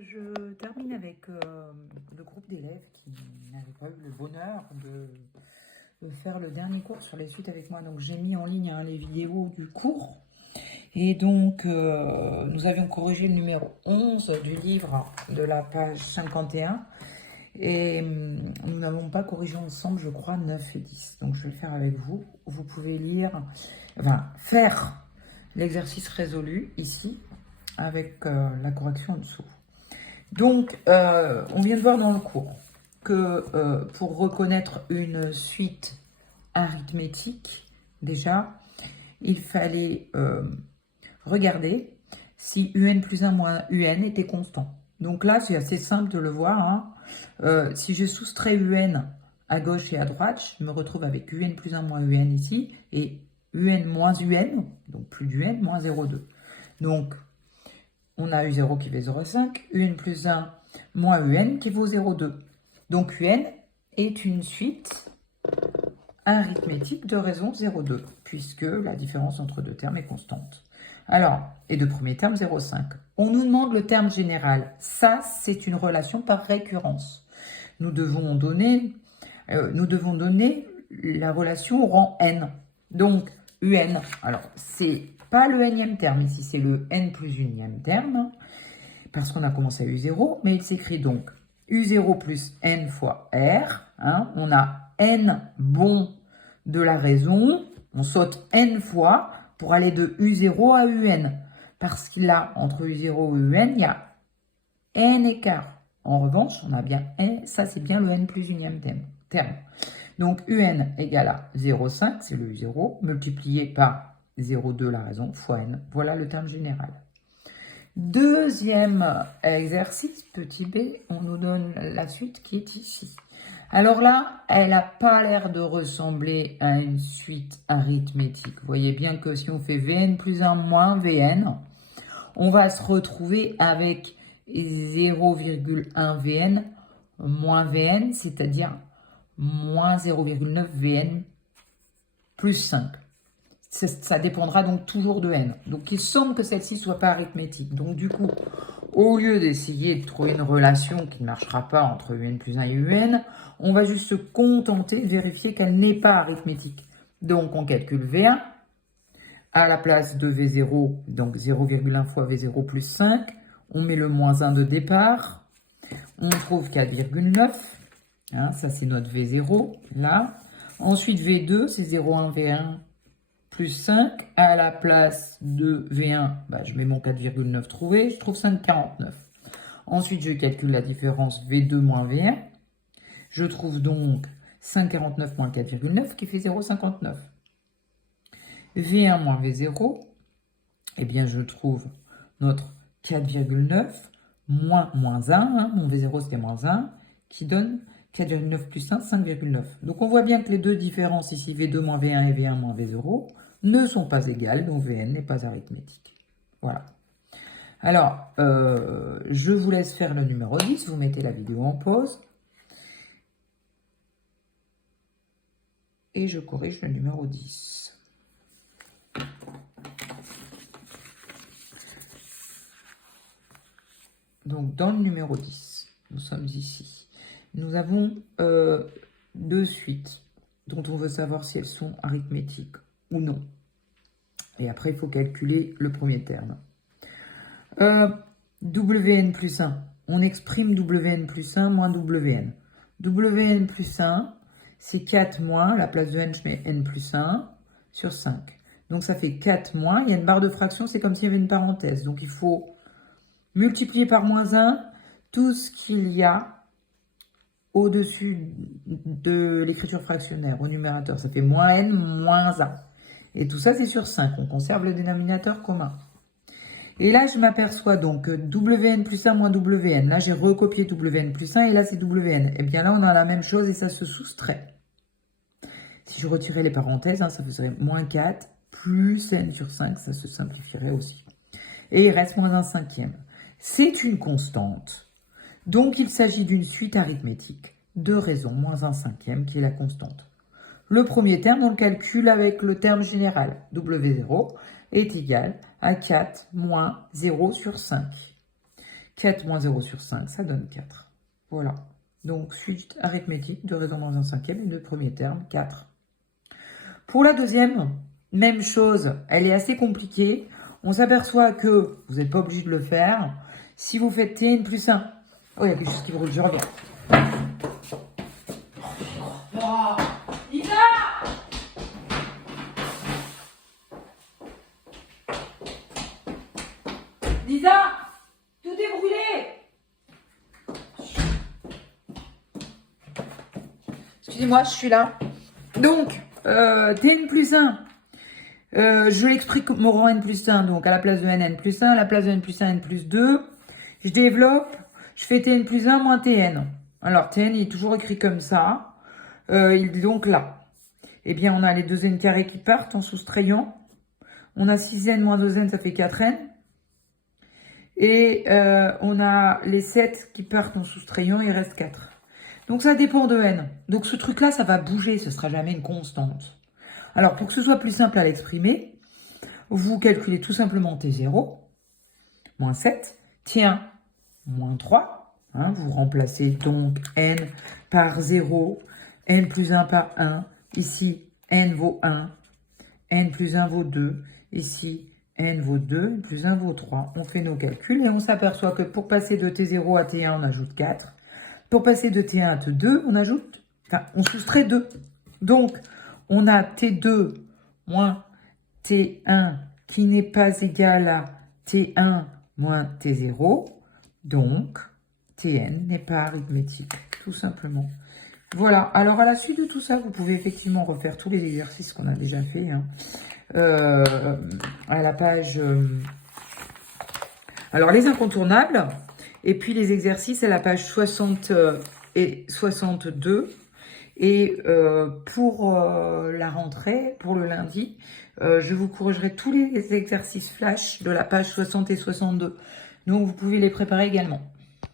Je termine avec le groupe d'élèves qui n'avaient pas eu le bonheur de faire le dernier cours sur les suites avec moi. Donc j'ai mis en ligne les vidéos du cours. Et donc nous avions corrigé le numéro 11 du livre de la page 51. Et nous n'avons pas corrigé ensemble, je crois, 9 et 10. Donc je vais le faire avec vous. Vous pouvez lire, faire l'exercice résolu ici avec la correction en dessous. Donc, on vient de voir dans le cours que pour reconnaître une suite arithmétique, déjà, il fallait regarder si un plus 1 moins un était constant. Donc là, c'est assez simple de le voir. Hein. Si je soustrais un à gauche et à droite, je me retrouve avec un plus 1 moins un ici, et un moins un, donc plus d'un, moins 0,2. Donc, on a U0 qui vaut 0,5, UN plus 1 moins UN qui vaut 0,2. Donc UN est une suite arithmétique de raison 0,2, puisque la différence entre deux termes est constante. Alors, et de premier terme 0,5. On nous demande le terme général. Ça, c'est une relation par récurrence. Nous devons donner la relation au rang n. Donc, UN, alors c'est pas le nème terme ici, c'est le n plus unième terme, parce qu'on a commencé à U0, mais il s'écrit donc U0 plus n fois R. Hein, on a n bons de la raison, on saute n fois pour aller de U0 à UN, parce qu'il a entre U0 et UN, il y a n écart. En revanche, on a bien n, ça c'est bien le n plus unième terme. Donc UN égale à 0,5, c'est le U0, multiplié par 0,2 la raison, fois n. Voilà le terme général. Deuxième exercice, petit b, on nous donne la suite qui est ici. Alors là, elle n'a pas l'air de ressembler à une suite arithmétique. Vous voyez bien que si on fait Vn plus 1 moins Vn, on va se retrouver avec 0,1 Vn moins Vn, c'est-à-dire moins 0,9 Vn plus 5. Ça dépendra donc toujours de n. Donc il semble que celle-ci ne soit pas arithmétique. Donc du coup, au lieu d'essayer de trouver une relation qui ne marchera pas entre un plus 1 et un, on va juste se contenter de vérifier qu'elle n'est pas arithmétique. Donc on calcule V1 à la place de V0, donc 0,1 fois V0 plus 5. On met le moins 1 de départ. On trouve 4,9. Hein, ça, c'est notre V0, là. Ensuite, V2, c'est 0,1 V1 plus 5. À la place de V1, je mets mon 4,9 trouvé. Je trouve 5,49. Ensuite, je calcule la différence V2 moins V1. Je trouve donc 5,49 moins 4,9 qui fait 0,59. V1 moins V0, eh bien, je trouve notre 4,9 moins 1, hein, mon V0 c'était moins 1, qui donne 4,9 plus 1, 5,9. Donc on voit bien que les deux différences ici, V2 moins V1 et V1 moins V0, ne sont pas égales, donc Vn n'est pas arithmétique. Voilà. Alors, je vous laisse faire le numéro 10, vous mettez la vidéo en pause. Et je corrige le numéro 10. Donc, dans le numéro 10, nous sommes ici. Nous avons deux suites dont on veut savoir si elles sont arithmétiques ou non. Et après, il faut calculer le premier terme. Wn plus 1. On exprime Wn plus 1 moins Wn. Wn plus 1, c'est 4 moins. À la place de n, je mets n plus 1 sur 5. Donc, ça fait 4 moins. Il y a une barre de fraction, c'est comme s'il y avait une parenthèse. Donc, il faut multiplier par moins 1 tout ce qu'il y a au-dessus de l'écriture fractionnaire, au numérateur. Ça fait moins n moins 1. Et tout ça, c'est sur 5. On conserve le dénominateur commun. Et là, je m'aperçois donc que Wn plus 1 moins Wn. Là, j'ai recopié Wn plus 1 et là, c'est Wn. Et bien là, on a la même chose et ça se soustrait. Si je retirais les parenthèses, ça faisait moins 4 plus n sur 5. Ça se simplifierait aussi. Et il reste moins 1 cinquième. C'est une constante. Donc, il s'agit d'une suite arithmétique de raison moins 1 cinquième qui est la constante. Le premier terme, on le calcule avec le terme général. W0 est égal à 4 moins 0 sur 5, 4 moins 0 sur 5, ça donne 4. Voilà. Donc, suite arithmétique de raison moins un cinquième et de premier terme, 4. Pour la deuxième, même chose, elle est assez compliquée. On s'aperçoit que vous n'êtes pas obligé de le faire. Si vous faites Tn plus 1, oh, il y a quelque chose qui brûle, je reviens. Oh, Lisa! Lisa! Tout est brûlé! Excusez-moi, je suis là. Donc, Tn plus 1, je l'exprime comme rang n plus 1, donc à la place de n plus 1, à la place de n plus 1, n plus 2. Je développe, je fais Tn plus 1 moins Tn. Alors, Tn, il est toujours écrit comme ça. Il est donc là. Eh bien, on a les 2n carrés qui partent en soustrayant. On a 6n moins 2n, ça fait 4n. Et on a les 7 qui partent en soustrayant, il reste 4. Donc, ça dépend de n. Donc, ce truc-là, ça va bouger, ce ne sera jamais une constante. Alors, pour que ce soit plus simple à l'exprimer, vous calculez tout simplement T0, moins 7, T1, moins 3. Hein, vous remplacez donc n par 0, n plus 1 par 1. Ici, n vaut 1, n plus 1 vaut 2. Ici, n vaut 2, n plus 1 vaut 3. On fait nos calculs et on s'aperçoit que pour passer de T0 à T1, on ajoute 4. Pour passer de T1 à T2, on soustrait 2. Donc, on a T2 moins T1 qui n'est pas égal à T1 moins T0. Donc, Tn n'est pas arithmétique, tout simplement. Voilà. Alors, à la suite de tout ça, vous pouvez effectivement refaire tous les exercices qu'on a déjà fait. Hein. À la page... alors, les incontournables... Et puis les exercices à la page 60 et 62. Et pour la rentrée, pour le lundi, je vous corrigerai tous les exercices flash de la page 60 et 62. Donc vous pouvez les préparer également.